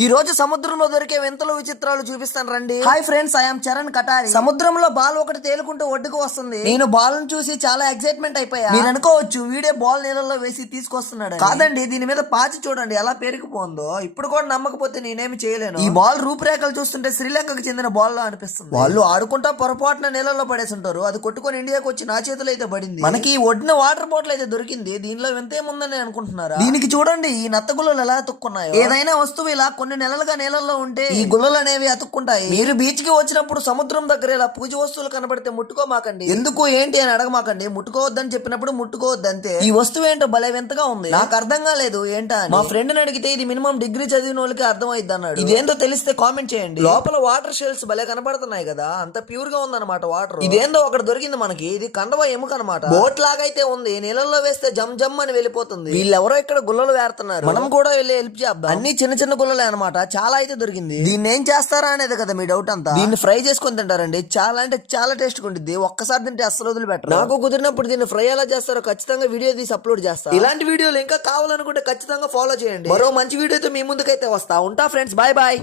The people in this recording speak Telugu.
ఈ రోజు సముద్రంలో దొరికే వింతలు విచిత్రాలు చూపిస్తాను రండి. Hi friends I'm Charan Katari సముద్రంలో బాల్ ఒకటి తేలుకుంటూ ఒడ్డుకు వస్తుంది. నేను బాల్ చూసి చాలా ఎక్సైట్మెంట్ అయిపోయా. మీరు అనుకోవచ్చు వీడే బాల్ నీళ్ళలో వేసి తీసుకొస్తున్నాడు కాదండి దీని మీద పాచి చూడండి ఎలా పెరిగిపోతుందో ఇప్పుడు కూడా నమ్మకపోతే నేనేమి చేయలేను. ఈ బాల్ రూపురేఖలు చూస్తుంటే శ్రీలంకకు చెందిన బాల్లో అనిపిస్తుంది. వాళ్ళు ఆడుకుంటా పొరపాటున నీళ్ళలో పడేసి ఉంటారు అది కొట్టుకొని ఇండియాకి వచ్చి నా చేతిలో అయితే పడింది. మనకి ఈ ఒడ్డున వాటర్ బాటిల్ అయితే దొరికింది. దీనిలో వింతేముందని అనుకుంటున్నారా? దీనికి చూడండి ఈ నత్త గుల్లలు ఎలా అతుక్కున్నాయో ఏదైనా వస్తువు ఇలా కొన్ని నెలలుగా నీళ్ళల్లో ఉంటే ఈ గుల్లలు అనేవి అతుక్కుంటాయి. మీరు బీచ్కి వచ్చినప్పుడు సముద్రం దగ్గర ఇలా పూజ వస్తువులు కనబడితే ముట్టుకోమాకండి. ఎందుకు ఏంటి అని అడగమాకండి. ముట్టుకోవద్దని చెప్పినప్పుడు ముట్టుకోవద్దు అంతే ఈ వస్తువు ఏంటో భలే వింతగా ఉంది. నాకు అర్థం కాలేదు ఏంటా. మా ఫ్రెండ్ అడిగితే ఇది మినిమం డిగ్రీ చదివిన వాళ్ళకి అర్థం అయింది అన్నాడు ఇదేంటో తెలిస్తే కామెంట్ చేయండి. లోపల వాటర్ షెల్స్ భలే కనబడుతున్నాయి కదా. అంత ప్యూర్గా ఉందన్నమాట వాటర్. ఇదేందో ఒకటి దొరికింది మనకి. ఇది కండవ ఎముక అనమాట బోట్ లాగైతే ఉంది. నీళ్ళల్లో వేస్తే జమ్ జమ్ అని వెళ్ళిపోతుంది. వీళ్ళెవరో ఇక్కడ గుల్లలు వేరుతున్నారు. మనం కూడా వెళ్ళి హెల్ప్ చేద్దాం. అన్ని చిన్న చిన్న గుల్లలే అనమాట చాలా అయితే దొరికింది. దీన్ని ఏం చేస్తారా అనేది కదా మీ డౌట్ అంతా. దీన్ని ఫ్రై చేసుకొని తింటారండి. చాలా అంటే చాలా టేస్ట్ ఉంటుంది ఒక్కసారి తింటే అస్సలు వదిలిపెట్టరు. నాకు కుదిరినప్పుడు దీన్ని ఫ్రై ఎలా చేస్తారో ఖచ్చితంగా వీడియో తీసి అప్లోడ్ చేస్తా. ఇలాంటి వీడియోలు ఇంకా కావాలనుకుంటే ఖచ్చితంగా ఫాలో చేయండి. మరో మంచి వీడియోతో మీ ముందుకైతే వస్తా. ఉంటా ఫ్రెండ్స్ బాయ్ బాయ్